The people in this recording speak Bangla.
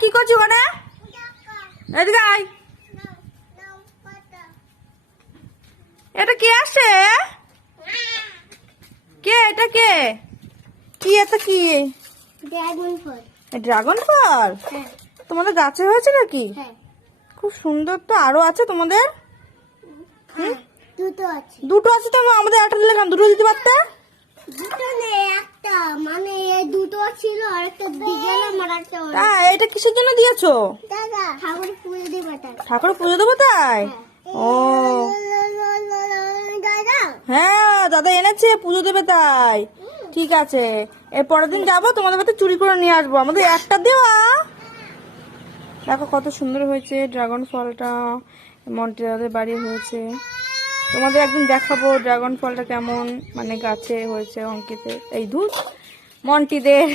কি করছিস ওখানে? এদিকে আয়। এটা কে আসে? কে এটা কে? কি এটা কি? ড্রাগন ফল। ড্রাগন ফল? হ্যাঁ তোমাদের গাছে হয়েছে নাকি? হ্যাঁ খুব সুন্দর তো। আরো আছে তোমাদের? হ্যাঁ দুটো আছে। দুটো আছে তো, আমাদের একটা দিলে কেন? দুটো দিতে পারতে। দুটো নেই একটা, মানে এই দুটো ছিল আর একটা দিয়ে গেলাম আর একটা হ্যাঁ, এটা কিসের জন্য দিয়েছো? দাদা ঠাকুর পুজো দিবে তাই। ঠাকুর পুজো দেবো তাই? ও দাদা হ্যাঁ, দাদা এনেছে পুজো দেবে তাই। ঠিক আছে, এর পরের দিন যাবো তোমাদের বাড়িতে, চুরি করে নিয়ে আসবো। আমাদের একটা দেওয়া। দেখো কত সুন্দর হয়েছে ড্রাগন ফলটা। মন্টি দাদের বাড়ি হয়েছে। তোমাদের একদিন দেখাবো ড্রাগন ফলটা কেমন মানে গাছে হয়েছে অঙ্কিতে, এই ধূপ মন্টিদের।